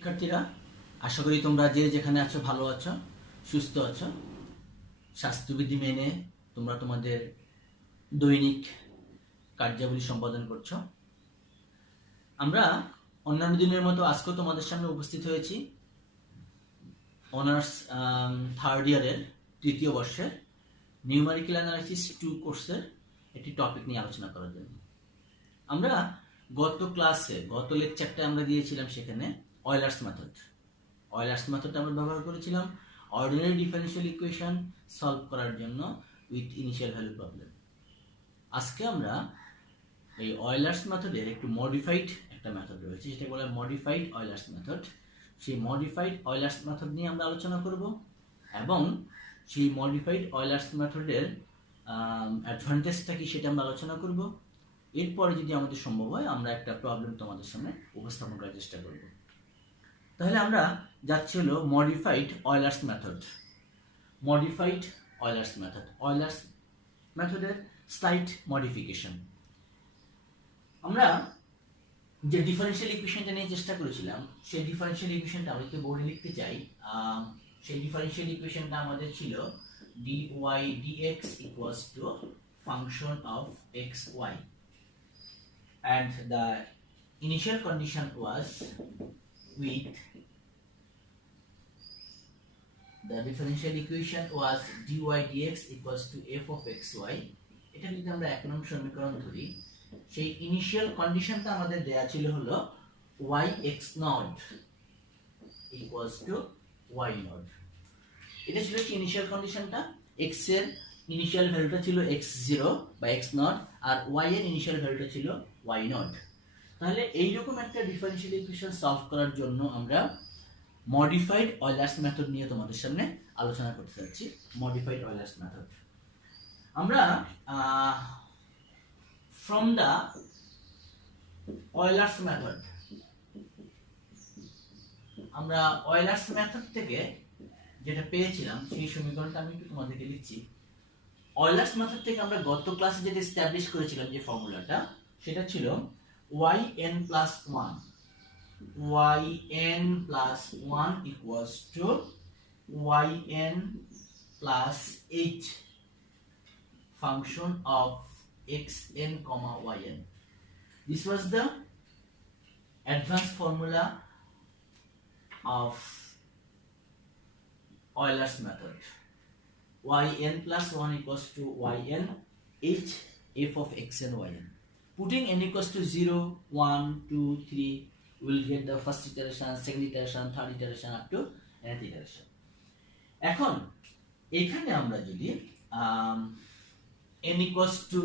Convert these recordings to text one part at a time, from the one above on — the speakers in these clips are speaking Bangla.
শিক্ষার্থীরা, আশা করি তোমরা যে যেখানে আছো ভালো আছো, সুস্থ আছো। স্বাস্থ্যবিধি মেনে তোমরা তোমাদের দৈনিক কার্যাবলী সম্পাদন করছো। আমরা অন্যান্য দিনের মতো আজকেও তোমাদের সামনে উপস্থিত হয়েছি অনার্স থার্ড ইয়ারের তৃতীয় বর্ষের নিউমেরিক্যাল অ্যানালাইসিস 2 কোর্সের একটি টপিক নিয়ে আলোচনা করার জন্য। আমরা গত লেকচারটা আমরা দিয়েছিলাম সেখানে অয়লার্স মেথড আমরা ব্যবহার করেছিলাম অর্ডিনারি ডিফারেনশিয়াল ইকুয়েশন সলভ করার জন্য উইথ ইনিশিয়াল ভ্যালু প্রবলেম। আজকে আমরা এই অয়লার্স মেথডের একটু মডিফাইড একটা মেথড রয়েছে, যেটা বলা হয় মডিফাইড অয়লার্স মেথড। সেই মডিফাইড অয়লার্স মেথড নিয়ে আমরা আলোচনা করব এবং সেই মডিফাইড অয়লার্স মেথডের অ্যাডভান্টেজটা কি সেটা আমরা আলোচনা করব। এরপরে যদি আমাদের সম্ভব হয় আমরা একটা প্রবলেম তোমাদের সামনে উপস্থাপন করার চেষ্টা করব। তাহলে আমরা যাচ্ছি হলো মডিফাইড অয়লার্স মেথডের স্লাইট মডিফিকেশন। আমরা যে ডিফারেনশিয়াল ইকুয়েশনটা নিয়ে চেষ্টা করেছিলাম সেই ডিফারেনশিয়াল ইকুয়েশনটা আমরা একটু বোর্ডে লিখতে চাই। সেই ডিফারেনশিয়াল ইকুয়েশনটা আমাদের ছিল dy dx equals to function of xy, and the initial condition was with the differential equation was dy dx equals to f of xy. এটা যদি আমরা এক নম্বর সমীকরণ ধরি, সেই ইনিশিয়াল কন্ডিশনটা আমাদের দেয়া ছিল হলো y x naught equals to y naught। এটা ছিল কি ইনিশিয়াল কন্ডিশনটা। x এর ইনিশিয়াল ভ্যালুটা ছিল x0 বা x naught, আর y এর ইনিশিয়াল ভ্যালুটা ছিল y naught। তাহলে এইরকম একটা ডিফারেনশিয়াল ইকুয়েশন সলভ করার জন্য আমরা মডিফাইড অয়লার্স মেথড নিয়ে তোমাদের সামনে আলোচনা করতে যাচ্ছি। মডিফাইড অয়লার্স মেথড আমরা from the Euler's method আমরা Euler's method থেকে যেটা পেয়েছিলাম সেই সমীকরণটা আমি একটু তোমাদেরকে লিখছি। Euler's method থেকে আমরা গত ক্লাসে যেটা এস্টাবলিশ করেছিলাম যে ফর্মুলাটা, সেটা ছিল yn plus 1 equals to yn plus h function of xn comma yn. This was the advanced formula of Euler's method. Yn plus 1 equals to yn h f of xn yn. Putting n equals to 0, 1, 2, 3, we'll get the first iteration, second iteration, third iteration up to nth iteration. এখন এখানে আমরা যদি n equals to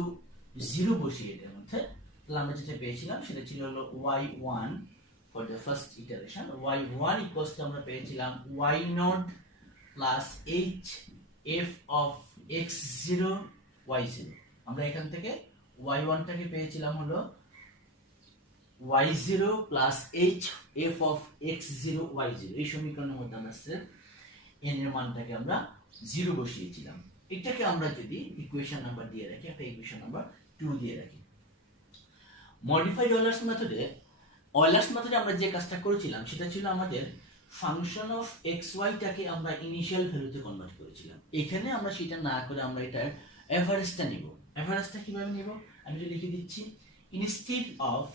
0 বসিয়ে এটার মধ্যে, তাহলে আমরা যেটা পেয়েছিলাম সেটা ছিল হলো y1 for the first iteration। y1 equals to আমরা পেয়েছিলাম y naught plus h f of x0 y0। আমরা এখান থেকে y1 টাকে পেয়েছিলাম হলো y0 plus h f of x0 y0। এই সমীকরণের মধ্যে আমরা n এর মানটাকে আমরা 0 বসিয়েছিলাম। এটাকে আমরা যদি ইকুয়েশন নাম্বার দিয়ে রাখি, একটা ইকুয়েশন নাম্বার 2 দিয়ে রাখি। মডিফাইড অয়লার্স মেথডে আমরা যে কাজটা করেছিলাম সেটা ছিল আমাদের ফাংশন অফ xy টাকে আমরা ইনিশিয়াল ভ্যালুতে কনভার্ট করেছিলাম। এখানে আমরা সেটা না করে আমরা এটার এভারেজটা নিব। এভারেজটা কিভাবে নিব আমি যদি লিখে দিচ্ছি, instead of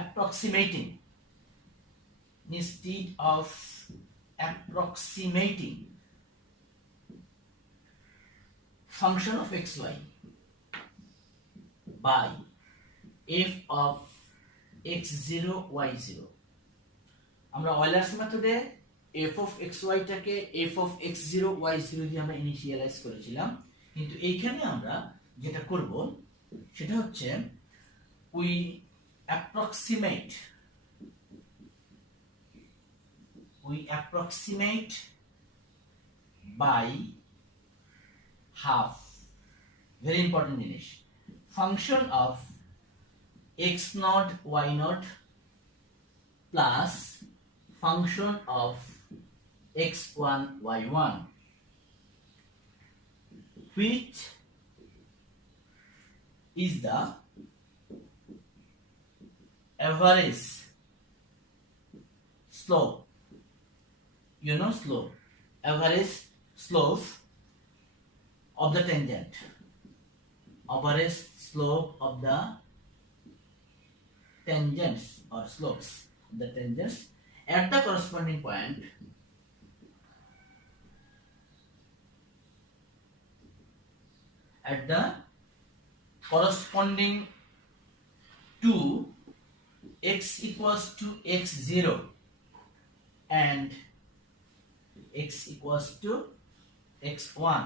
approximating function of xy by f of x0 y0, আমরা অয়লার্স মেথডে f of xy টাকে f of x0 y0 দিয়ে আমরা ইনিশিয়ালাইজ করেছিলাম, কিন্তু এইখানে আমরা যেটা করব সেটা হচ্ছে we approximate by half. Very important জিনিস। Function of x naught y naught plus function of x1 y1, which is the average slope, slope, average slope of the tangent, average slope of the tangents or slopes of the tangents at the corresponding point to x equals to x0 and x equals to x1.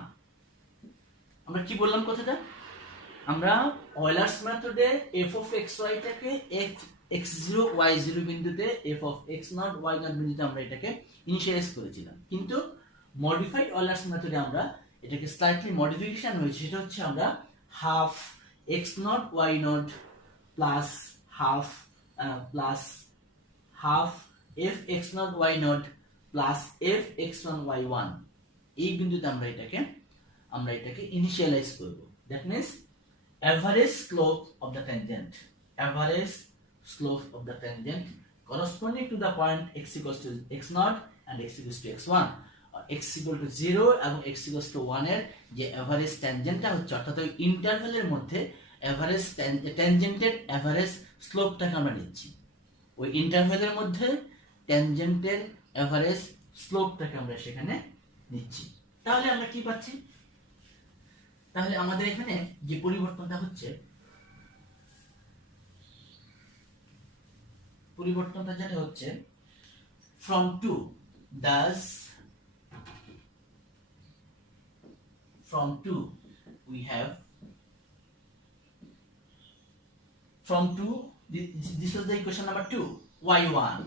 আমরা কি বললাম কথাটা? আমরা Euler's মেথডে f of xy টাকে x0 y0 বিন্দুতে f of x0 y0 বিন্দুতে আমরা এটাকে ইনিশিয়ালাইজ করেছিলাম, কিন্তু মডিফাইড Euler's মেথডে আমরা এটাকে স্লাইটলি মডিফিকেশন হয়েছে, সেটা হচ্ছে আমরা half x0 y0 plus half f x0 y0 plus f x1 y1 এই বিন্দুতে আমরা এটাকে ইনিশিয়ালাইজ করব। That means average slope of the tangent corresponding to the point x equals to x0 and x equals to x1, x equal to 0 এবং x equals to 1 এর যে এভারেজ ট্যানজেন্টটা হচ্ছে, অর্থাৎ ওই ইন্টারভ্যালের মধ্যে এভারেজ ট্যানজেন্টের এভারেজ স্লোপটাকে আমরা নিচ্ছি, ওই ইন্টারভ্যালের মধ্যে ট্যানজেন্টের এভারেজ স্লোপটাকে আমরা সেখানে নিচ্ছি। তাহলে আমরা কি পাচ্ছি? তাহলে আমাদের এখানে যে পরিবর্তনটা হচ্ছে, যেটা হচ্ছে from 2, thus from 2 we have from 2 this was the equation number 2, y1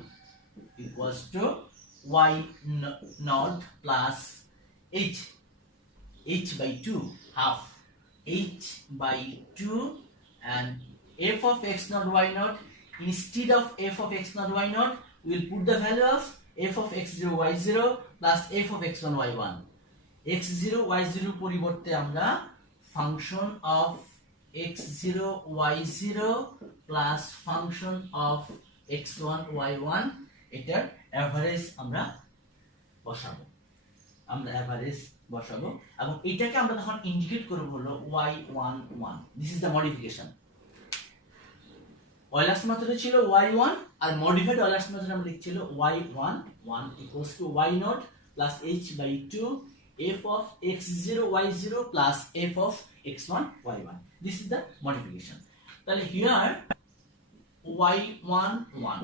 equals to y0 plus h by 2, half h by 2, and f of x0 y0, instead of f of x0 y0 we will put the value of f of x0 y0 plus f of x1 y1. x0 y0 পরিবর্তে আমরা function of x0 y0 plus function of x1 y1 এটার এভারেজ আমরা বসাবো, এবং এটাকে আমরা তখন ইন্ডিকেট করব হলো y11. This is the modification. Euler's মেথডে ছিল y1 আর মডিফাইড Euler's মেথডে আমরা লিখছিল y11 equals to y0 plus h by 2 f of x0 y0 plus f of x1 y1. This is the modification. তাহলে here y11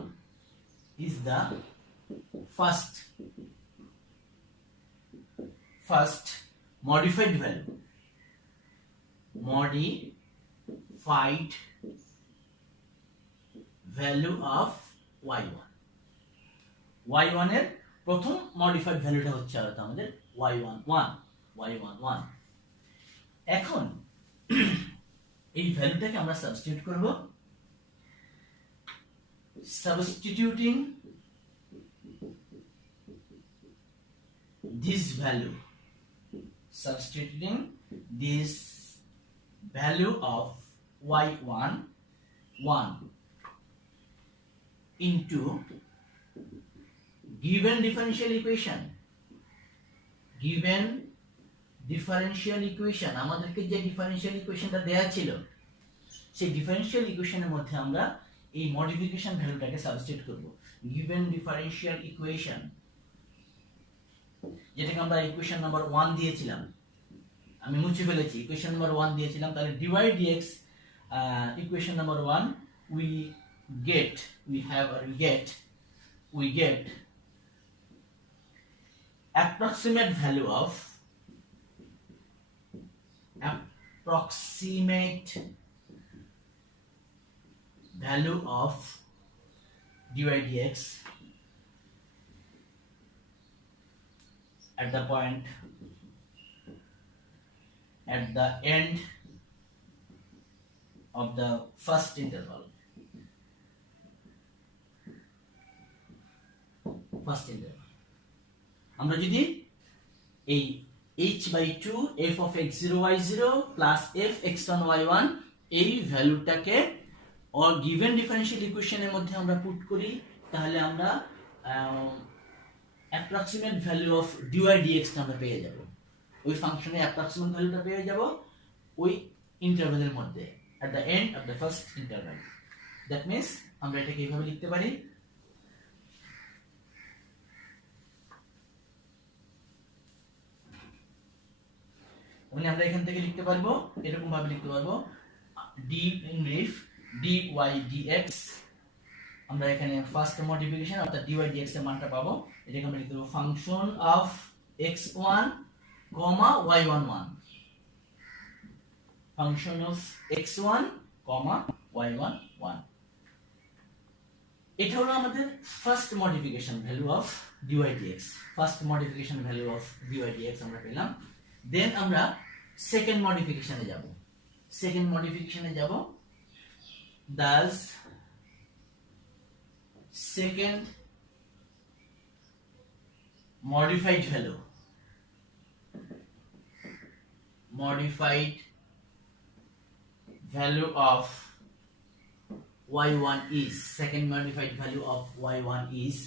is the first modified value, of y1 এর প্রথম মডিফাইড ভ্যালুটা হচ্ছে আমাদের y11. এখন এই ভ্যালুটাকে আমরা সাবস্টিটিউট করব, substituting this value of y11 into given differential equation. আমাদেরকে যে ডিফারেনশিয়াল ইকুয়েশনটা দেয়া ছিল, সেই ডিফারেনশিয়াল ইকুয়েশনের মধ্যে আমরা এই মডিফিকেশন ভ্যালুটাকে সাবস্টিটিউট করব। গিভেন ডিফারেনশিয়াল ইকুয়েশন, যেটাকে আমরা ইকুয়েশন নাম্বার 1 দিয়েছিলাম, আমি মুছে ফেলেছি, ইকুয়েশন নাম্বার 1 দিয়েছিলাম। তাহলে dy dx equation number 1 we get approximate value of dy dx at the point at the end of the first interval. আমরা যদি এই h by 2 f of x0 y0 plus f x1 y1 এই ভ্যালুটাকে or given differential equation এর মধ্যে আমরা পুট করি, তাহলে আমরা approximate value of dy dx আমরা পেয়ে যাব। ওই ফাংশনের approximate ভ্যালুটা পেয়ে যাব ওই ইন্টারভ্যালের মধ্যে at the end of the first interval. That means আমরা এটাকে এইভাবে লিখতে পারি, মানে আমরা এখান থেকে লিখতে পারবো এরকম ভাবে লিখতে পারবো d in brief dy dx, আমরা এখানে ফার্স্ট মডিফিকেশন অর্থাৎ dy dx এর মানটা পাবো, এটাকে আমরা লিখতে পারবো function of x1, y11, function of x1, y11। এটা হলো আমাদের first modification value of dy dx, first modification value of dy dx আমরা পেলাম। দেন আমরা সেকেন্ড মডিফিকেশনে যাব, সেকেন্ড মডিফিকেশনে যাব, thus second modified value of y1 is, second modified value of y1 is,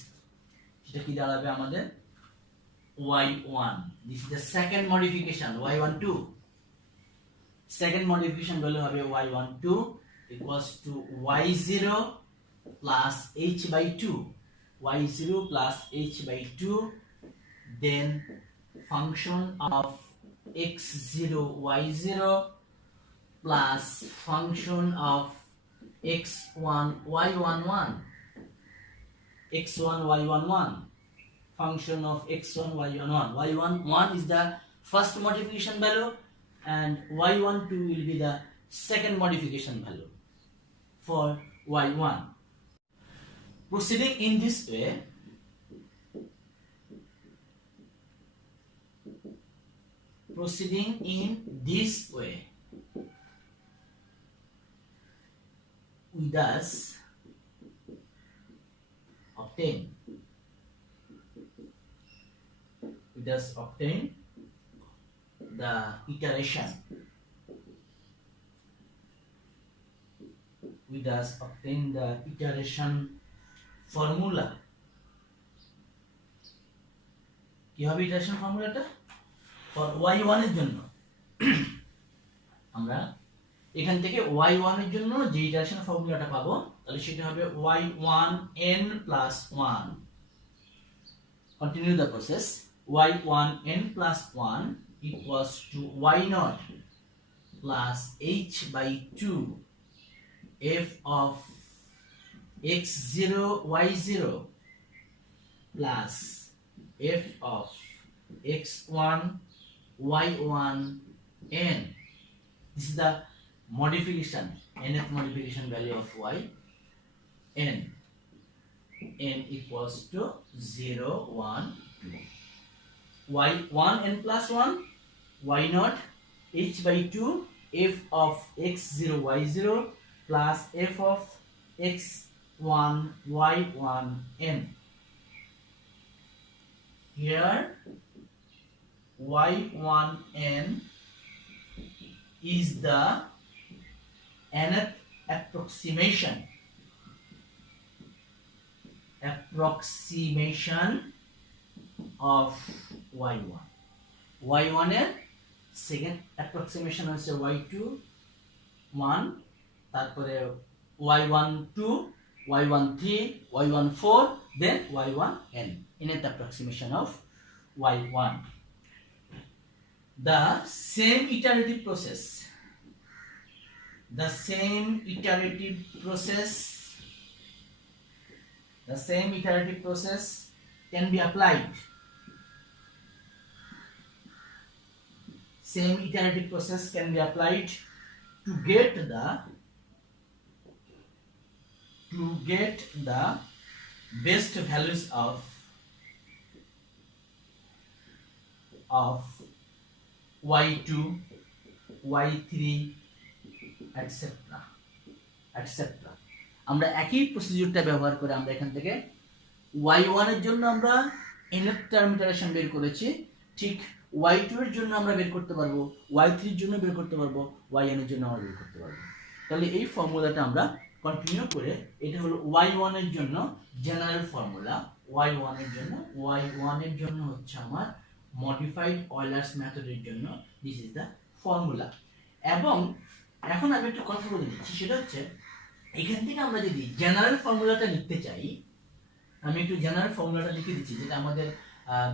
সেটা কি দাঁড়াবে আমাদের y1, this is the second modification, y12, second modification value হবে y12 equals to y0 plus h by 2, y0 plus h by 2, then function of x0 y0 plus function of x1 y11, x1 y11, function of x1 y11, y11 is the first modification value and y12 will be the second modification value for y1. Proceeding in this way, we thus obtain the iteration, formula. কি হবে ইটারেশন ফর্মুলাটা? ফর y1 এর জন্য আমরা এখান থেকে y1 এর জন্য যে ইটারেশন ফর্মুলাটা পাবো, তাহলে সেটা হবে y1n plus 1. Continue the process. y1n plus 1 equals to y0 plus h by 2 f of x0 y0 plus f of x1 y1 n. This is the modification, nth modification value of y n. N equals to 0 1 2. y1 n plus 1 y0 h by 2 f of x0 y0 plus f of x1 y1 n. Here y1n is the nth approximation of y1. y1 এর সেকেন্ড অ্যাপ্রক্সিমেশন হচ্ছে y2 1, তারপরে y12 y13 y14 then y1n, nth approximation of y1. The same iterative process can be applied. Same iterative process can be applied to get the best values of y2, y3, etc. আমরা একই প্রসিডিউরটা ব্যবহার করে আমরা এখান থেকে y1 এর জন্য আমরা nth টার্ম ইটারেশন বের করেছি, ঠিক y2 এর জন্য আমরা বের করতে পারবো, y3 এর জন্য বের করতে পারবো, yn এর জন্য আমরা বের করতে পারবো। তাহলে এই ফর্মুলাটা আমরা কন্টিনিউ করে এটা হলো y1 এর জন্য জেনারেল ফর্মুলা। y1 এর জন্য হচ্ছে আমার মডিফাইড অয়লার্স মেথডের জন্য দিস ইজ দ্য ফর্মুলা। এবং এখন আমি একটা কথা বলে দিচ্ছি, সেটা হচ্ছে এখান থেকে আমরা যদি জেনারেল ফর্মুলাটা লিখতে চাই, আমি একটু জেনারেল ফর্মুলাটা লিখে দিচ্ছি, যেটা আমাদের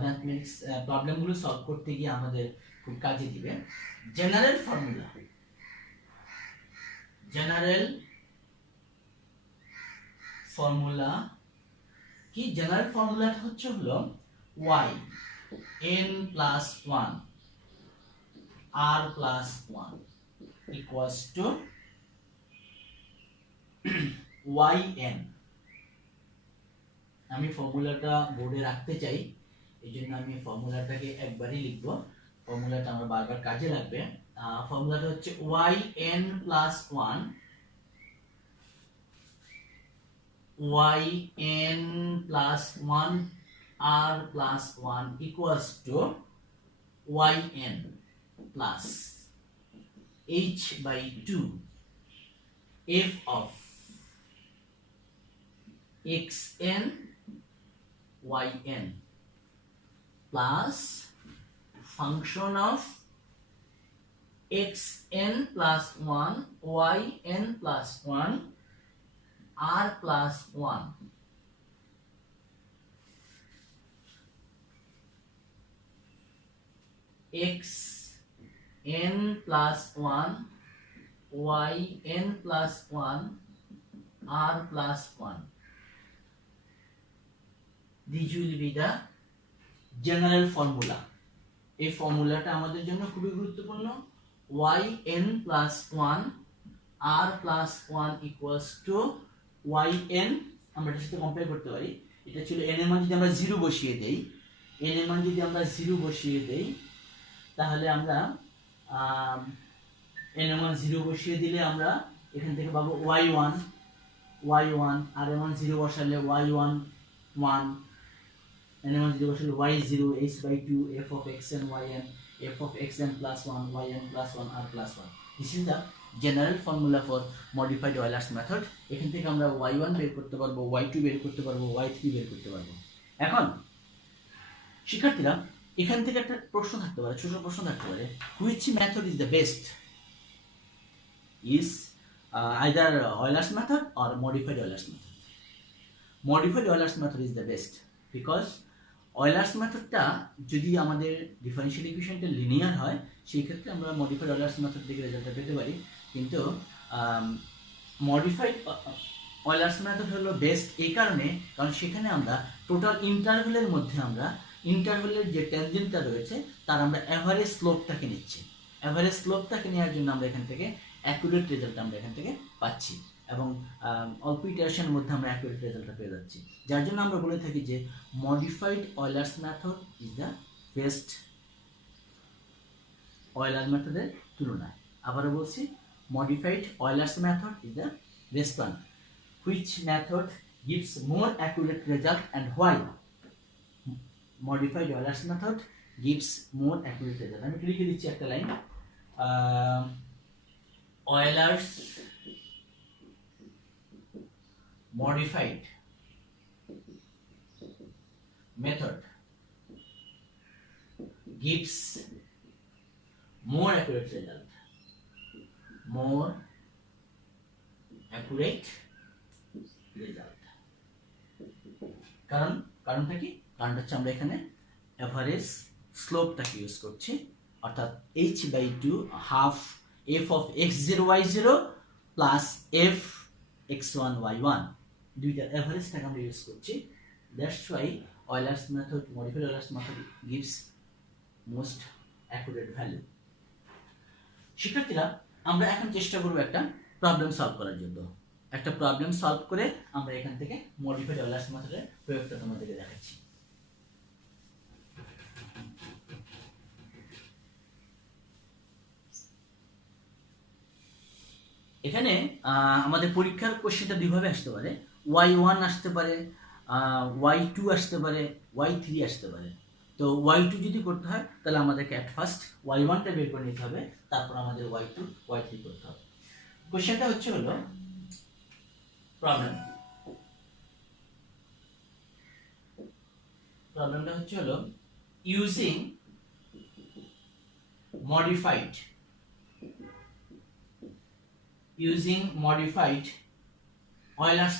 ম্যাথমেটিক্স প্রবলেমগুলো সলভ করতে গিয়ে আমাদের খুব কাজে দিবে। জেনারেল ফর্মুলা কি? জেনারেল ফর্মুলাটা হচ্ছে হলো y n plus 1 r plus 1 equals to yn। আমি ফর্মুলাটা বোর্ডে রাখতে চাই, এই জন্য আমি ফর্মুলাটাকে একবারই লিখবো। ফর্মুলাটা আমার বারবার কাজে লাগবে। ফর্মুলাটা হচ্ছে yn plus 1 r plus 1 equals to yn plus h by 2 f of xn yn plus function of xn plus 1 yn plus 1 r plus 1 xn plus 1 yn plus 1 r plus 1. These will be the general formula. এই ফর্মুলাটা আমাদের জন্য খুবই গুরুত্বপূর্ণ। yn plus 1 r plus 1 equals to yn, আমরা এটার সাথে কম্পেয়ার করতে পারি। এটা ছিল n এর মান যদি আমরা 0 বসিয়ে দেই, তাহলে আমরা n এর মান 0 বসিয়ে দিলে আমরা এখান থেকে পাবো y1 আর এর মান 0 বসালে y1 1, n এর মান 0 বসালে y0 h by 2 f of xn yn f of xn plus 1 yn plus 1 r plus 1. This is the general formula for modified Euler's method. এখান থেকে আমরা y1 বের করতে পারবো, y2 বের করতে পারবো, y3 বের করতে পারবো। এখন শিক্ষার্থীরা এখান থেকে একটা প্রশ্ন থাকতে পারে, ছোট প্রশ্ন থাকতে পারে, which method is the best? Is either Euler's method or modified Euler's method. Modified Euler's method is the best because Euler's মেথডটা যদি আমাদের ডিফারেনশিয়াল ইকুয়েশনটা লিনিয়ার হয়, সেই ক্ষেত্রে আমরা মডিফাইড Euler's মেথড থেকে রেজাল্টটা পেতে পারি। কিন্তু মডিফাইড Euler's মেথড হলো বেস্ট এই কারণে, কারণ সেখানে আমরা টোটাল ইন্টারভ্যালের মধ্যে আমরা ইন্টারভ্যালের যে ট্যানজেন্টটা রয়েছে তার আমরা অ্যাভারেজ স্লোপটাকে নিচ্ছি। অ্যাভারেজ স্লোপটাকে নেওয়ার জন্য আমরা এখান থেকে অ্যাকুরেট রেজাল্ট আমরা এখান থেকে পাচ্ছি, এবং অল্প ইটারেশনের মধ্যে আমরা অ্যাকুরেট রেজাল্টটা পেয়ে যাচ্ছি। যার জন্য আমরা বলে থাকি যে modified Euler's method is the best Euler মেথডের তুলনায়। আবারও বলছি, modified Euler's method is the best one. Which method gives more accurate result and why? Modified Euler's method gives more accurate result. আমি লিখে দিচ্ছি একটা line, Euler's modified method gives more accurate result. More accurate result. কারণটা কি? কারণটা হচ্ছে আমরা এখানে এভারেজ স্লোপটাকে ইউজ করছি, অর্থাৎ h by 2 half f of x0 y0 plus f x1 y1, দুইটা এভারেজটাকে আমরা ইউজ করছি। That's why Euler's method, modified Euler's method gives most accurate value. শিক্ষার্থীরা আমরা এখন চেষ্টা করব একটা প্রবলেম সলভ করার জন্য। একটা প্রবলেম সলভ করে আমরা এখান থেকে মডিফাইড Euler's মেথডের প্রয়োগটা তোমাদেরকে দেখাচ্ছি। এখানে আমাদের পরীক্ষার কোশ্চেনটা দুইভাবে আসতে পারে, y1 আসতে পারে, y2 আসতে পারে, y3 আসতে পারে। তো y2 যদি করতে হয় তাহলে আমাদেরকে অ্যাট ফার্স্ট y1টা বের করে নিতে হবে, তারপর আমাদের y2 y3 করতে হবে। কোশ্চেনটা হচ্ছে হলো প্রবলেমটা হচ্ছে হলো using modified Euler's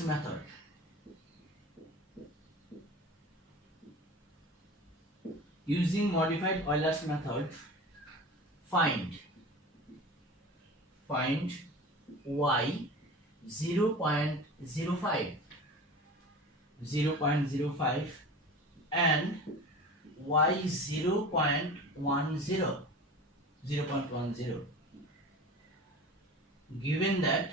method find y 0.05 and y 0.10 given that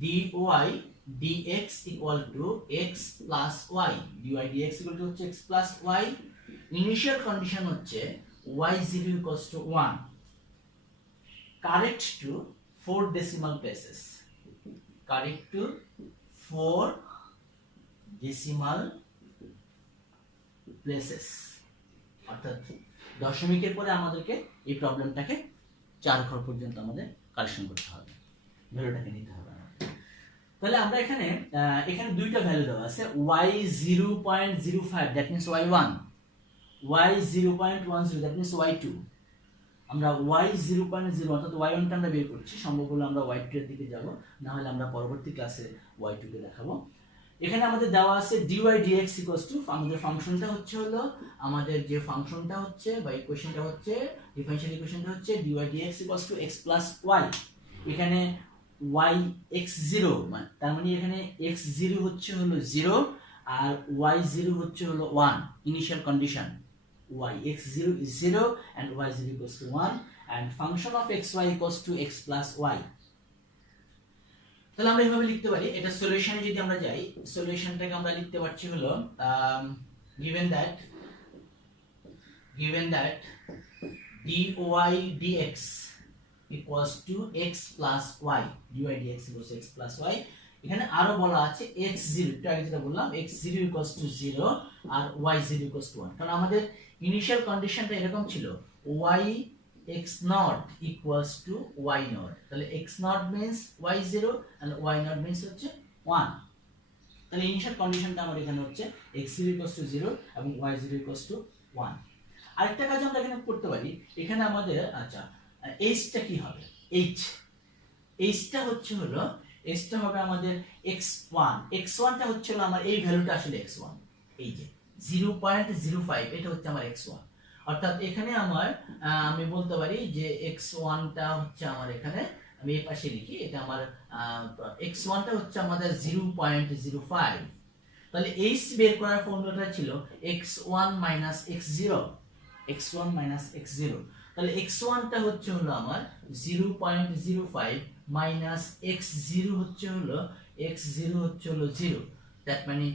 dy dx equal to x plus y, dy dx equal to x plus y, initial condition হচ্ছে y0 equals to 1, correct to 4 decimal places, অর্থাৎ দশমিকের পরে আমাদেরকে এই প্রবলেমটাকে 4 ঘর পর্যন্ত আমাদের কালেকশন করতে হবে, ভ্যালুটাকে নিতে হবে। তাহলে আমরা এখানে দুইটা ভ্যালু দেওয়া আছে, y 0.05 that means y1, y 0.10 that means y2। আমরা y 0.0 অর্থাৎ y1 টা আমরা বের করছি, সম্ভব হলে আমরা y2 এর দিকে যাব, না হলে আমরা পরবর্তী ক্লাসে y2 কে দেখাবো। এখানে আমাদের দেওয়া আছে dy dx equals to, আমাদের ফাংশনটা হচ্ছে হলো, আমাদের যে ফাংশনটা হচ্ছে বা ইকুয়েশনটা হচ্ছে, ডিফারেনশিয়াল ইকুয়েশনটা হচ্ছে dy dx equals to x plus y। এখানে y x0 তার মানে এখানে x0 হচ্ছে হলো 0 আর y0 হচ্ছে হলো 1, initial condition y x0 is 0 and y0 equals to 1 and function of xy equals to x plus y। তাহলে আমরা এইভাবে লিখতে পারি। এটা সলিউশনে যদি আমরা যাই, সলিউশনটাকে আমরা লিখতে পারছি হলো given that dy dx equals to x plus y, dy dx equals to x plus y। এখানে আরো বলা আছে x0, একটু আগে যেটা বললাম x0 equals to 0 R y0 equals to 1, কারণ আমাদের ইনিশিয়াল কন্ডিশনটা এরকম ছিল y x naught equals to y naught, তাহলে x naught means y0 and y naught means হচ্ছে 1। তাহলে ইনিশিয়াল কন্ডিশনটা আমাদের এখানে হচ্ছে x0 equals to 0 এবং y0 equals to 1। আরেকটা কাজ আমরা এখানে করতে পারি, এখানে আমাদের আচ্ছা h টা কি হবে, h টা হচ্ছে হলো h টা হবে আমাদের x1 টা হচ্ছে হলো আমার এই ভ্যালুটা আসলে x1, এই যে 0.05 এটা হচ্ছে আমার x1, অর্থাৎ এখানে আমার আমি বলতে পারি যে x1 টা হচ্ছে আমার, এখানে আমি এই পাশে লিখি, এটা আমার x1 টা হচ্ছে আমাদের 0.05। তাহলে h বের করার ফর্মুলাটা ছিল x1 x0, তাহলে x1 টা হচ্ছে হলো আমার 0.05 মাইনাস x0 হচ্ছে হলো 0, দ্যাট মানে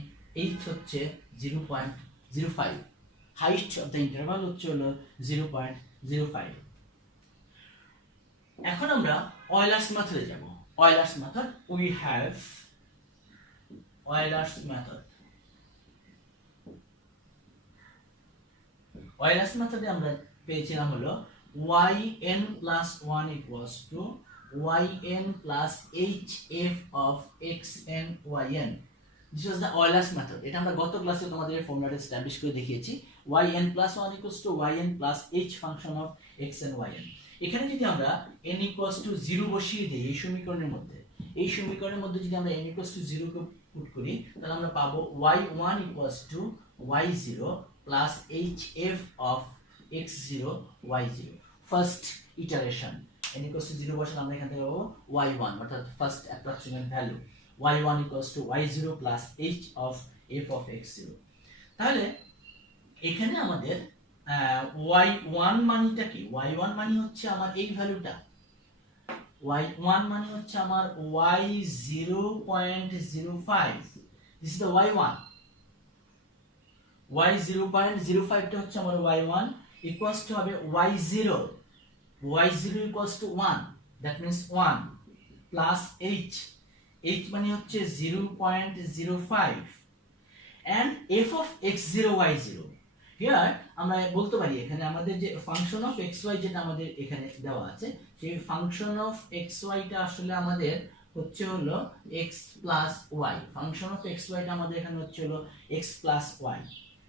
h হচ্ছে 0.05, হাইট অফ দ্য ইন্টারভাল হচ্ছে হলো 0.05। এখন আমরা Euler's মেথডে যাব। Euler's method, we have Euler's method। Euler's মেথডে আমরা পেয়েছিলাম হলো yn plus 1 equals to yn plus hf of xn yn। This was the Euler's method। এটা আমরা গত ক্লাসে তোমাদের ফর্মুলাটা এস্টাবলিশ করে দেখিয়েছি, yn plus 1 equals to yn plus h function of xn yn। এখানে যদি আমরা n equals to 0 বসিয়ে দিই এই সমীকরণের মধ্যে, যদি আমরা n equals to 0 K put করি, তাহলে আমরা পাবো y1 equals to y0 plus hf of x0 y0, first iteration. n equals to 0 বসালে আমরা এখান থেকে পাবো y1 অর্থাৎ first approximate value, y1 equals to y0 plus h of f of x0। তাহলে এখানে আমাদের y1 মানটা কি, y1 মানে হচ্ছে আমার এই ভ্যালুটা, y1 মানে হচ্ছে আমার y0.05, this is the y1, y0.05 টা হচ্ছে আমার y1 equals to হবে y0 equals to 1, that means 1 plus h মানে হচ্ছে 0.05 and f of x0 y0, here আমরা বলতে পারি এখানে আমাদের যে ফাংশন অফ এক্স ওয়াই যেটা আমাদের এখানে দেওয়া আছে, সেই ফাংশন অফ এক্স ওয়াইটা আসলে আমাদের হচ্ছে হলো x plus y. Function of x ওয়াইটা আমাদের এখানে হচ্ছে হলো এক্স প্লাস ওয়াই।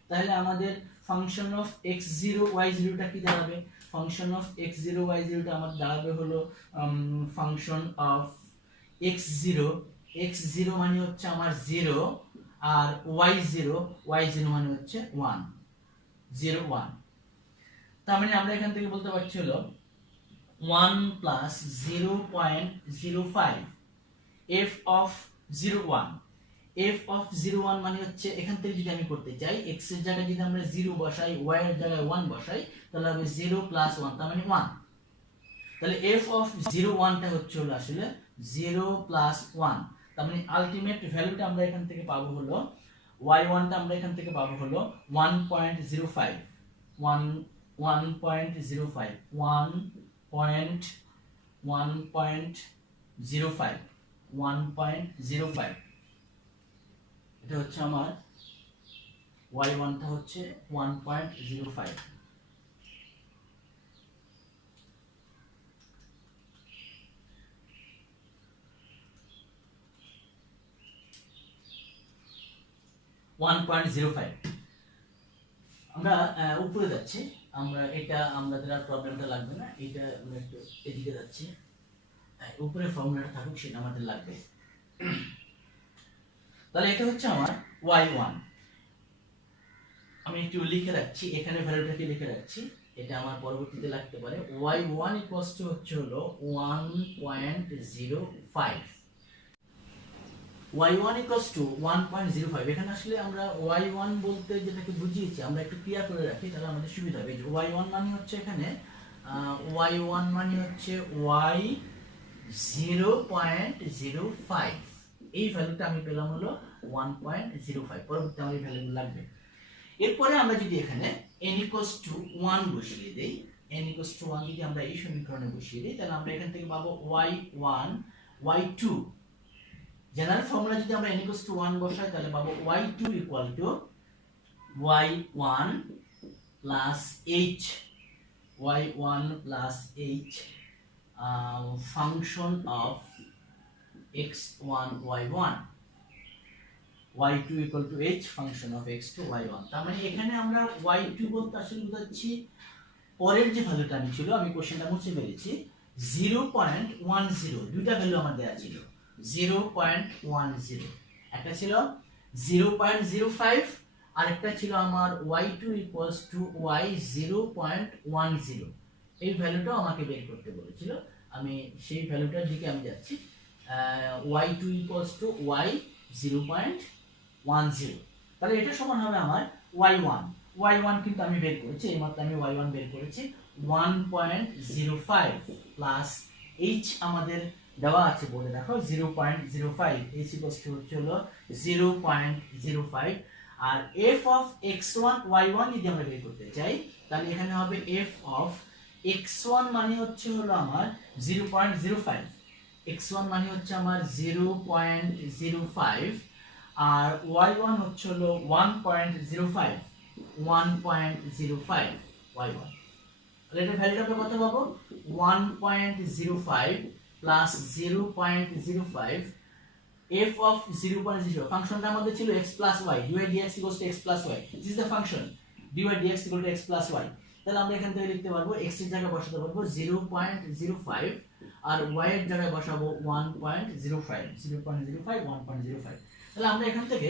তাহলে আমাদের function of x zero y জিরোটা কি দাঁড়াবে? Function of x zero y জিরোটা আমাদের দাঁড়াবে হলো ফাংশন অফ এক্স জিরো মানে হচ্ছে আমার জিরো, আর ওয়াই জিরো মানে হচ্ছে 1, 0 1। তার মানে আমরা এখান থেকে বলতে পারছি হলো 1 plus 0.05 f of 01। f of 01 মানে হচ্ছে এখান থেকে যদি আমি করতে চাই x এর জায়গায় যদি আমরা 0 বসাই, y এর জায়গায় 1 বসাই, তাহলে হবে 0 প্লাস 1, তার মানে 1। তাহলে f of 01 টা হচ্ছে হলো আসলে 0 প্লাস 1। তার মানে আলটিমেট ভ্যালুটা আমরা এখান থেকে পাবো হলো y1 টা আমরা এখান থেকে পাবো হলো 1.05 1.05 এটা হচ্ছে আমার y1 টা হচ্ছে 1.05। আমরা উপরে যাচ্ছি, আমরা এটা আমাদের আর প্রবলেমটা লাগবে না, এটা আমরা একটু এদিকে যাচ্ছি, উপরে ফর্মুলাটা থাকুক সেটা আমাদের লাগবে। তাহলে এটা হচ্ছে আমার y1। আমি একটু লিখে রাখছি, এখানে ভ্যালুটাকে লিখে রাখছি, এটা আমার পরবর্তীতে লাগতে পারে। y1 হচ্ছে হলো 1.05। y1 1.05। এখানে আসলে আমরা y1 বলতে যেটাকে বুঝিয়েছি আমরা একটু ক্লিয়ার করে রাখি, তাহলে আমাদের সুবিধা হবে। y1 মানে হচ্ছে এখানে y1 মানে হচ্ছে y 0.05। এই ভ্যালুটা আমি পেলাম হলো 1.05। পরবর্তীতে আমার এই ভ্যালুগুলো লাগবে। এরপরে আমরা যদি এখানে n = 1 বসিয়ে দেই, n = 1 যদি আমরা এই সমীকরণে বসিয়ে দেই, তাহলে আমরা এখান থেকে পাবো y1 y2। জেনারেল ফর্মুলা যদি আমরা n = 1 বসাই, তাহলে পাবো y2 = y1 plus h, y1 plus h function of x1 y1, y2 = h function of x2 y1। তার মানে এখানে আমরা y2 বলতে আসলে বোঝাচ্ছি পরের যে ভ্যালুটা আমি ছিল, আমি কোশ্চেনটা মুছে ফেলেছি, 0.10। দুইটা ভ্যালু আমার দেয়া ছিল 0.10, একটা ছিল 0.05 আর একটা ছিল আমার y2 = y 0.10। এই ভ্যালুটা আমাকে বের করতে বলেছিল, আমি সেই ভ্যালুটার দিকে আমি যাচ্ছি। y2 = y 0.10। তাহলে এটা সমান হবে আমার y1 কিন্তু আমি বের করেছি, এইমাত্র আমি y1 বের করেছি 1.05 প্লাস h আমাদের দেওয়া আছে বলে দেখো 0.05, h হচ্ছে হলো 0.05। আর f of x1 y1 যদি আমরা বের করতে চাই, তাহলে এখানে হবে f of x1 মানে হচ্ছে হলো আমার 0.05, x1 মানে হচ্ছে আমার 0.05 আর y1 হচ্ছে হলো 1.05 y1। তাহলে এটা ভ্যালুটা আমরা কত পাবো? 1.05 plus 0.05 f of 0.0। ফাংশনটা আমাদের ছিল x plus y, dy dx = x plus y। this is the function dy dx = x plus y। তাহলে আমরা এখান থেকে লিখতে পারবো x এর জায়গায় বসাতে পারবো 0.05 আর y এর জায়গায় বসাবো 1.05 1.05। তাহলে আমরা এখান থেকে,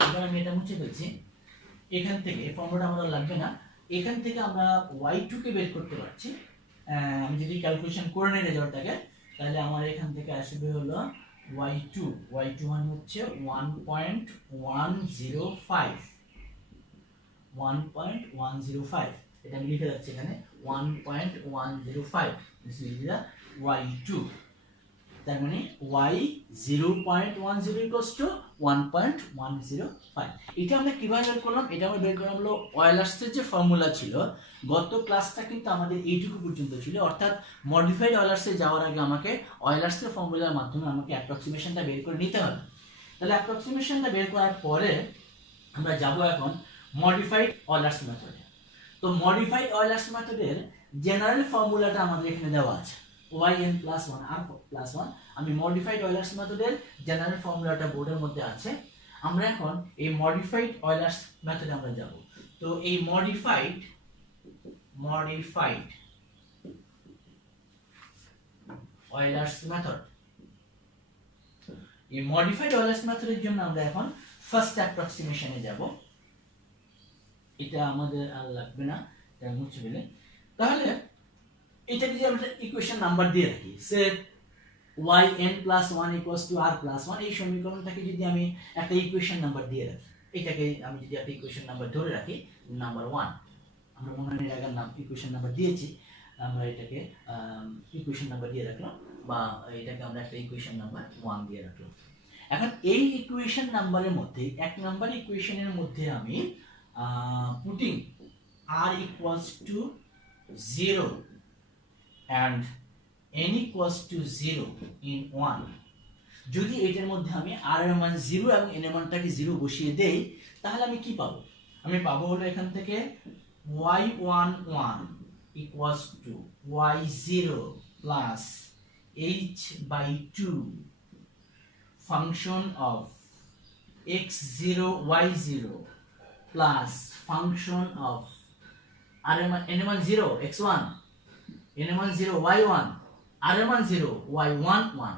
এবার আমি এটা মুছে ফেলছি, এখান থেকে ফর্মুলাটা আমাদের লাগবে না, এখান থেকে আমরা y2 কে বের করতে পারছি। আমি যদি ক্যালকুলেশন করে নেই রেজাল্টটাকে, তাহলে আমার এখান থেকে আসবে হলো y2 মানে হচ্ছে 1.105। এটা আমি লিখে রাখছি এখানে 1.105 this will be the y2। তার মানে y 0.10 = 1.105। এটা আমরা কিভাবে বের করলাম? এটা আমরা বের করলাম হলো অয়েলার্সের যে ফর্মুলা ছিল, গত ক্লাসটা কিন্তু আমাদের এইটুকু পর্যন্ত ছিল, অর্থাৎ মডিফাইড অয়েলার্সে যাওয়ার আগে আমাকে অয়েলার্সের ফর্মুলার মাধ্যমে আমাকে অ্যাপ্রক্সিমেশনটা বের করে নিতে হবে। তাহলে অ্যাপ্রক্সিমেশনটা বের করার পরে আমরা যাব এখন মডিফাইড অয়লার্স মেথড। তো মডিফাইড অয়লার্স মেথডের জেনারেল ফর্মুলাটা আমাদের এখানে দেওয়া আছে yn + 1 r + 1। আমি মডিফাইড অয়লার্স মেথডের জেনারেল ফর্মুলাটা বোর্ডের মধ্যে আছে। আমরা এখন এই মডিফাইড অয়লার্স মেথডে আমরা যাব। তো এই মডিফাইড অয়লার্স মেথড, এই মডিফাইড অয়লার্স মেথডের জন্য আমরা এখন ফার্স্ট অ্যাপ্রক্সিমেশনে যাব। এটা আমাদের আর লাগবে না, এটা মুছে ফেলে। তাহলে এটা যদি আমরা ইকুয়েশন নাম্বার দিয়ে রাখি, সে yn + 1 = r + 1, এই সমীকরণটাকে যদি আমি একটা ইকুয়েশন নাম্বার দিয়ে রাখি, এটাকে আমি যদি একটা ইকুয়েশন নাম্বার ধরে রাখি নাম্বার 1, আমরা মনে হয় এর নাম ইকুয়েশন নাম্বার দিয়েছি, আমরা এটাকে ইকুয়েশন নাম্বার দিয়ে রাখলাম, বা এটাকে আমরা একটা ইকুয়েশন নাম্বার 1 দিয়ে রাখলাম। এখন এই ইকুয়েশন নাম্বারের মধ্যে, এক নাম্বার ইকুয়েশনের মধ্যে আমি putting r = 0 and n = 0 in 1, যদি এটার মধ্যে আমি r এর মান 0 এবং n এর মানটাকে 0 বসিয়ে দেই, তাহলে আমি কি পাবো? আমি পাবো হলো এখান থেকে y11 = y0 plus h/2 function of x0 y0 plus function of r n 0 x1, n 0 y1, r 0 y11.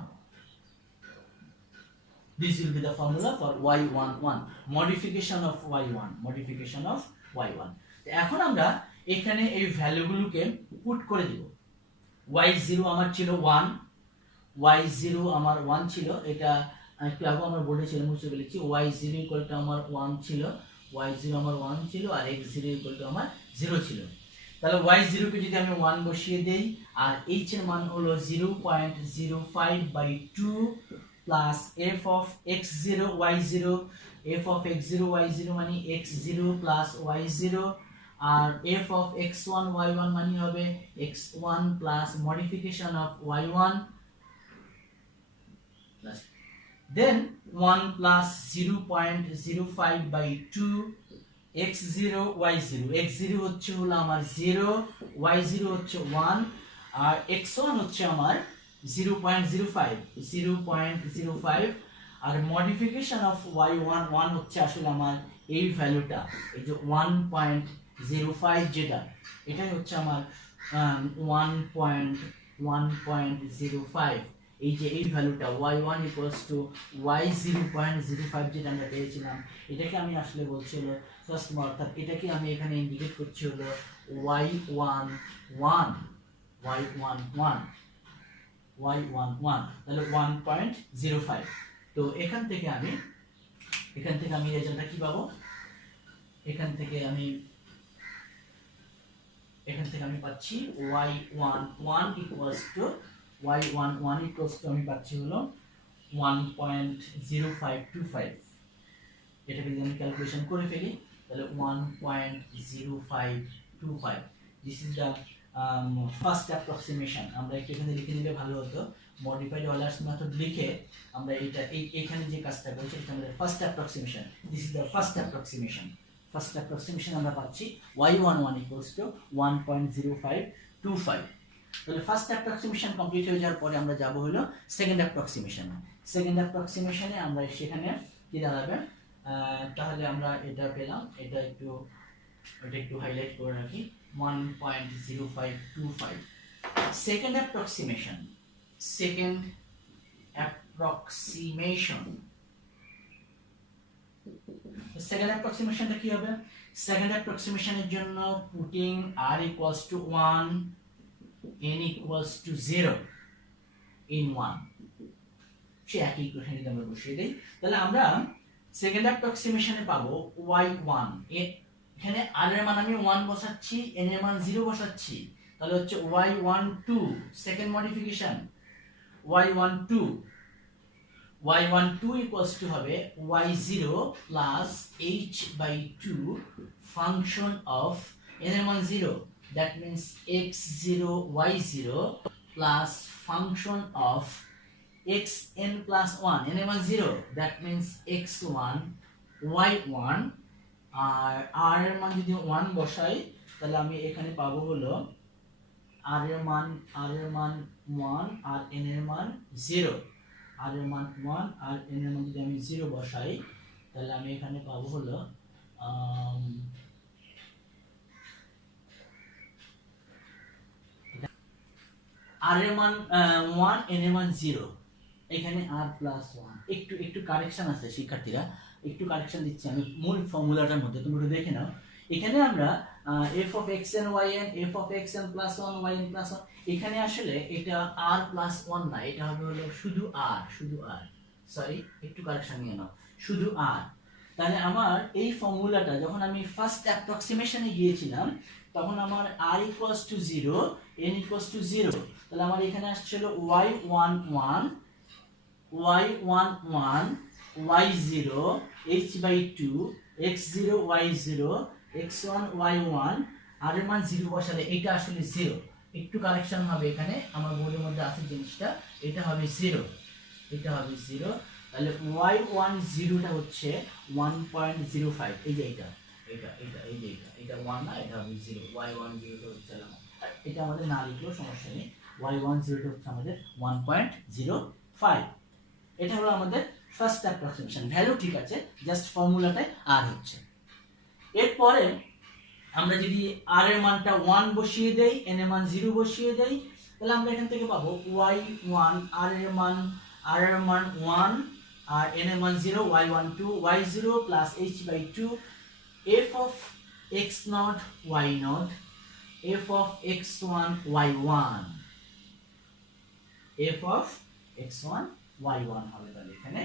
This will be the formula for y11, modification of y1. এখন আমরা এখানে এই ভ্যালুগুলোকে পুট করে দিব। y0 আমার ছিল 1, y0 আমার 1 ছিল, এটা একটু আগে আমার বোর্ডে ছিল, মুছে ফেলেছি। y0 = আমার 1 ছিল, y0 আমার 1 ছিল, আর x0 = আমার 0 ছিল। তাহলে y0 কে যদি আমি 1 বসিয়ে দেই, আর h এর মান হলো 0.05/2 plus f of x0 y0, f of x0 y0 মানে x0 plus y0, R f of x1 y1 মানে হবে x1 plus modification of y1, plus then 1 plus 0.05/2 x0 y0, x0 হচ্ছে হলো আমার 0, y0 হচ্ছে 1, আর x1 হচ্ছে আমার 0.05, আর মডিফিকেশন অফ y1 1 হচ্ছে আসলে আমার এই ভ্যালুটা, এই যে 1.05 যেটা, এটাই হচ্ছে আমার 1.05, এই যে এই ভ্যালুটা y1 = y0.05 যেটা আমরা পেয়েছিলাম, এটাকে আমি আসলে বলছি হলো ফার্স্ট, অর্থাৎ এটাকে আমি এখানে ইন্ডিকেট করছি হলো y11, তাহলে 1.05। তো এখান থেকে আমি রেজাল্টটা কি পাবো? এখান থেকে আমি পাচ্ছি y11 আমি পাচ্ছি হলো 1.0525। এটাকে যদি আমি ক্যালকুলেশন করে ফেলি, তাহলে 1.0525, this is the first approximation. আমরা একটু এখানে লিখে দিলে ভালো হতো, মডিফাইড অয়লার্স মেথড লিখে আমরা এখানে যে কাজটা করছি এটা আমাদের first approximation. This is the first approximation আমরা পাচ্ছি y11 = 1.0525। তাহলে ফার্স্ট অ্যাপ্রক্সিমেশন কমপ্লিট হয়ে যাওয়ার পরে আমরা যাব হলো সেকেন্ড অ্যাপ্রক্সিমেশনে। আমরা সেখানে কি দাঁড়াবে, তাহলে আমরা এটা পেলাম, এটা একটু হাইলাইট করে রাখি, 1.0525। সেকেন্ড অ্যাপ্রক্সিমেশনটা কি হবে? সেকেন্ড অ্যাপ্রক্সিমেশনের জন্য পুটিং r = 1, n = 0 in 1, সে একই ইকুয়েশন যদি আমরা বসিয়ে দেই, তাহলে আমরা সেকেন্ড অ্যাপ্রক্সিমেশনে পাবো y1, এখানে r এর মান আমি 1 বসাচ্ছি, n এর মান 0 বসাচ্ছি, তাহলে হচ্ছে y12 সেকেন্ড মডিফিকেশন, y12 হবে y0 plus h/2 function of n এর মান 0, that means x0 y0 plus function of xn plus 1, n এর মান 0, that means x1 y1 R r এর মান যদি 1 বসাই তাহলে আমি এখানে পাবো হলো r এর মান 1 আর n এর মান 0। r এর মান 1 আর n এর মান যদি আমি 0 বসাই তাহলে আমি এখানে পাবো হলো r এর মান 1 n এর মান 0, এখানে r প্লাস 1। একটু কারেকশন আছে শিক্ষার্থীরা, একটু কারেকশন দিচ্ছি আমি মূল ফর্মুলাটার মধ্যে, তুমি একটু দেখে নাও। এখানে আমরা f of xn yn f of xn plus 1 yn plus 1, এখানে আসলে এটা r plus 1 না, এটা হবে হলো শুধু r, সরি একটু কারেকশন নিয়ে নাও, শুধু r। তাহলে আমার এই ফর্মুলাটা যখন আমি ফার্স্ট অ্যাপ্রক্সিমেশনে গিয়েছিলাম তখন আমার r equals to 0 n equals to 0, তাহলে আমার এখানে আসছিল y11 y0 h/2 x0 y0 x1 y1, r এর মান 0 বসালে এটা আসলে 0। একটু কারেকশন হবে এখানে, আমার বোর্ডের মধ্যে আছে জিনিসটা, এটা হবে 0, এটা হবে 0। তাহলে y10 টা হচ্ছে 1.05, এই যে এটা এই যে এটা 1 না, এটা হবে 0, y10 টা হচ্ছে এটা আমাদের না লিখলেও সমস্যা নেই, y10 টা হচ্ছে আমাদের 1.05। এটা হলো আমাদের ফার্স্ট অ্যাপ্রক্সিমেশন, ভ্যালু ঠিক আছে, জাস্ট ফর্মুলাটায় r হচ্ছে। এরপরে আমরা যদি r এর মানটা 1 বসিয়ে দেই, n এর মান 0 বসিয়ে দেই, তাহলে আমরা এখান থেকে পাবো y1 r এর মান 1 আর n এর মান 0 y12 y0 plus h/2 f of x0 y0 f of x1 y1 f of x1 y1 হবে। তাহলে এখানে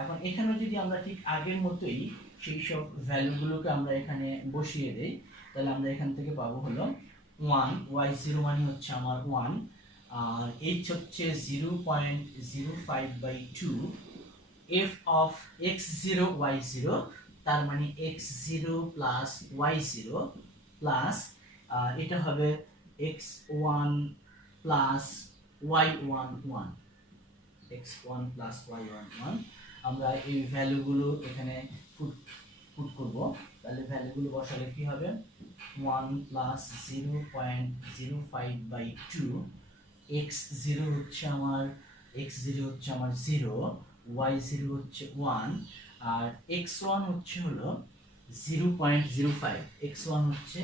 এখন এখানে যদি আমরা ঠিক আগের মতোই সেই সব ভ্যালুগুলোকে আমরা এখানে বসিয়ে দেই, তাহলে আমরা এখান থেকে পাবো হলো 1 y0 মানে হচ্ছে আমার 1 আর h হচ্ছে 0.05/2 f of x0 y0, তার মানে x0 plus y0 plus এটা হবে x1 plus y11 x1 plus y11। আমরা এই ভ্যালুগুলো এখানে পুট করব, তাহলে ভ্যালুগুলো বসালে কি হবে 1 plus 0.05/2 x0 হচ্ছে আমার 0 y0 হচ্ছে 1 আর x1 হচ্ছে হলো 0.05, x1 হচ্ছে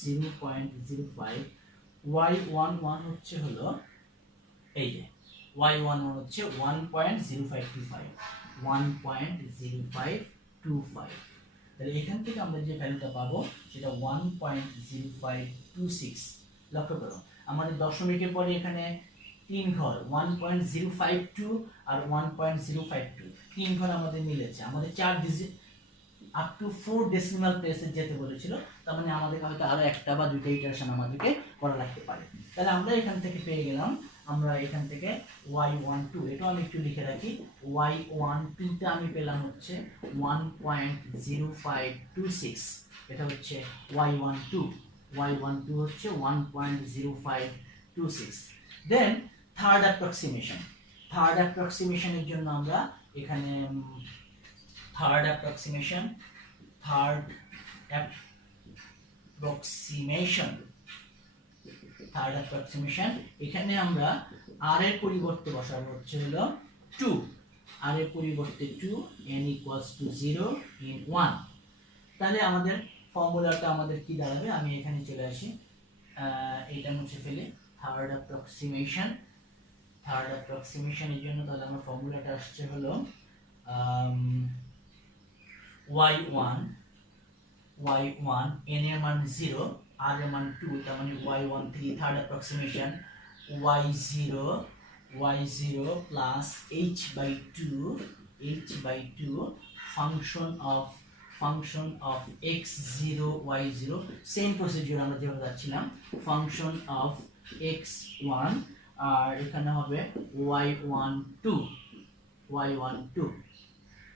0.05, y11 হচ্ছে হলো এই যে y11 হচ্ছে 1.0525, তাহলে এখান থেকে আমরা যে ভ্যালুটা পাবো সেটা 1.0526। লক্ষ্য করো আমাদের দশমিকের পরে এখানে 3 ঘর 1.052 আর 1.052, 3 ঘর আমাদের মিলেছে, আমাদের 4 ডিজিট আপ টু 4 ডেসিমাল প্লেসে যেতে বলেছিল, তার মানে আমাদের হয়তো আরো একটা বা দুইটা ইটারেশন আমাদেরকে করা লাগতে পারে। তাহলে আমরা এখান থেকে পেয়ে গেলাম, আমরা এখান থেকে y12, এটা আমি একটু লিখে রাখি, y12 তে আমি পেলাম হচ্ছে 1.0526, এটা হচ্ছে y12 হচ্ছে 1.0526। দেন থার্ড অ্যাপ্রক্সিমেশনের জন্য আমরা এখানে থার্ড অ্যাপ্রক্সিমেশন এখানে আমরা r এর পরিবর্তে বসাবো হচ্ছে হলো 2, r এর পরিবর্তে 2 n equals to 0 in 1। তাহলে আমাদের ফর্মুলাটা আমাদের কি দাঁড়াবে, আমি এখানে চলে আসি, এটা মুছে ফেলি। থার্ড অ্যাপ্রক্সিমেশনের জন্য তাহলে আমার ফর্মুলাটা আসছে হলো y1 n এর মান 0 r এর মান 2, তার মানে y13 third approximation y0 plus h/2 function of x0 y0, same procedure আমরা যেভাবে যাচ্ছিলাম, ফাংশন অফ x1 আর এখানে হবে y12।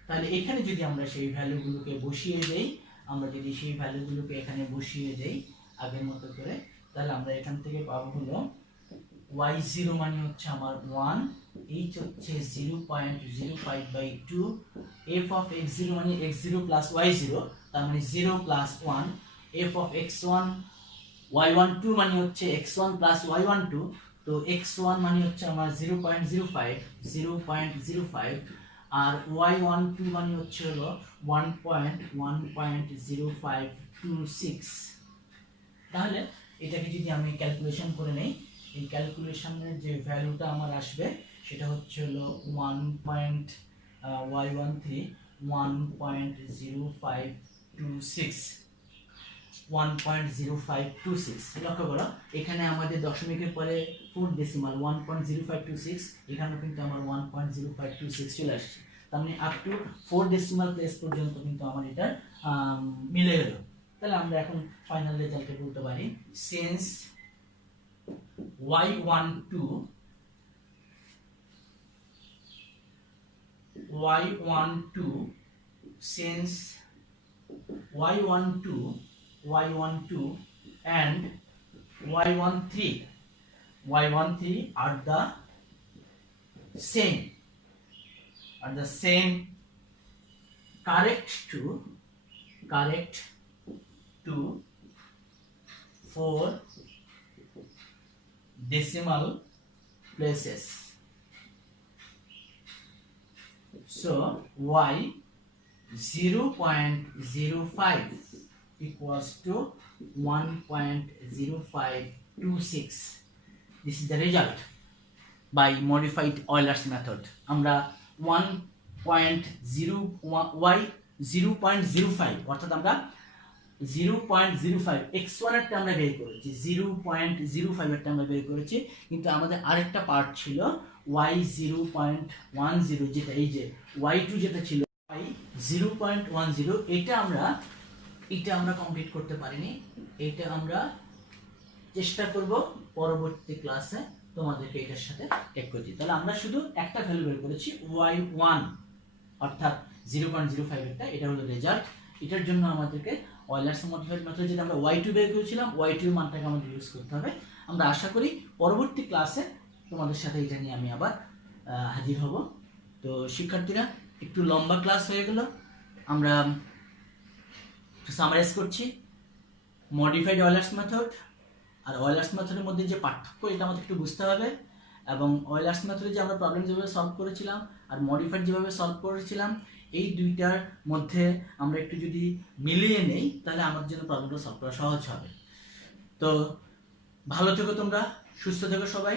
তাহলে এখানে যদি আমরা সেই ভ্যালুগুলোকে বসিয়ে দেই, এখানে বসিয়ে দেই আগের মতো করে, তাহলে আমরা এখান থেকে পাবো হলো y0 মানে হচ্ছে আমার 1, h হচ্ছে 0.05/2, f of x0 মানে x0 plus y0, তার মানে 0 plus 1, f of x1 y12 মানে হচ্ছে x1 প্লাস y12, তো x1 মানে হচ্ছে আমার 0.05 আর y12 মানে হচ্ছে হলো 1.0526। তাহলে এটাকে যদি আমি ক্যালকুলেশন করে নেই, এই ক্যালকুলেশনের যে ভ্যালুটা আমার আসবে সেটা হচ্ছে হলো 1.0526 লক্ষ্য করো এখানে আমাদের দশমিকের পরে 4 ডেসিমাল 1.0526, এখানেও কিন্তু আমার 1.0526 চলে আসছে, তার মানে আপ টু 4 ডেসিমাল প্লেস পর্যন্ত কিন্তু আমার এটা মিলে গেল। তাহলে আমরা এখন ফাইনাল রেজাল্টে বলতে পারি since y12 since y12 and y13 are the same, correct to 4 decimal places. So y 0.05 equals to 1.0526. This is the result by modified Euler's method. আমরা 0.05 অর্থাৎ আমরা 0.05 x1 এরটা আমরা বের করেছি, 0.05 এরটা আমরা বের করেছি, কিন্তু আমাদের আরেকটা পার্ট ছিল y 0.10, যেটা এই যে y2 যেটা ছিল y 0.10, এটা আমরা কমপ্লিট করতে পারিনি। এটা আমরা চেষ্টা করব পরবর্তী ক্লাসে তোমাদেরকে এটার সাথে এক করে দিই। তাহলে আমরা শুধু একটা ভ্যালু বের করেছি y1 অর্থাৎ 0.05 এরটা, এটা হলো রেজাল্ট। এটার জন্য আমাদেরকে অয়লারস মডিফাইড মেথড যেটা আমরা y2 বের করেছিলাম, y2 এর মানটাকে আমাদের ইউজ করতে হবে। আমরা আশা করি পরবর্তী ক্লাসে তোমাদের সাথে এটা নিয়ে আমি আবার হাজির হব। তো শিক্ষার্থীরা, একটু লম্বা ক্লাস হয়ে গেল, আমরা সামারাইজ করছি। মডিফাইড অয়লারস মেথড আর অয়লারস মেথডের মধ্যে যে পার্থক্য এটা আমাদের একটু বুঝতে হবে, এবং অয়লারস মেথডে যে আমরা প্রবলেম যেভাবে সলভ করেছিলাম আর মডিফাইড যেভাবে সলভ করেছিলাম, এই দুইটার মধ্যে আমরা একটু যদি মিলিয়ে নেই তাহলে আমাদের জন্য প্রবলেমটা সলভ করা সহজ হবে। তো ভালো থেকো তোমরা, সুস্থ থেকো সবাই।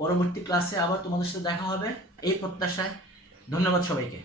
পরবর্তী ক্লাসে আবার তোমাদের সাথে দেখা হবে এই প্রত্যাশায়। ধন্যবাদ সবাইকে।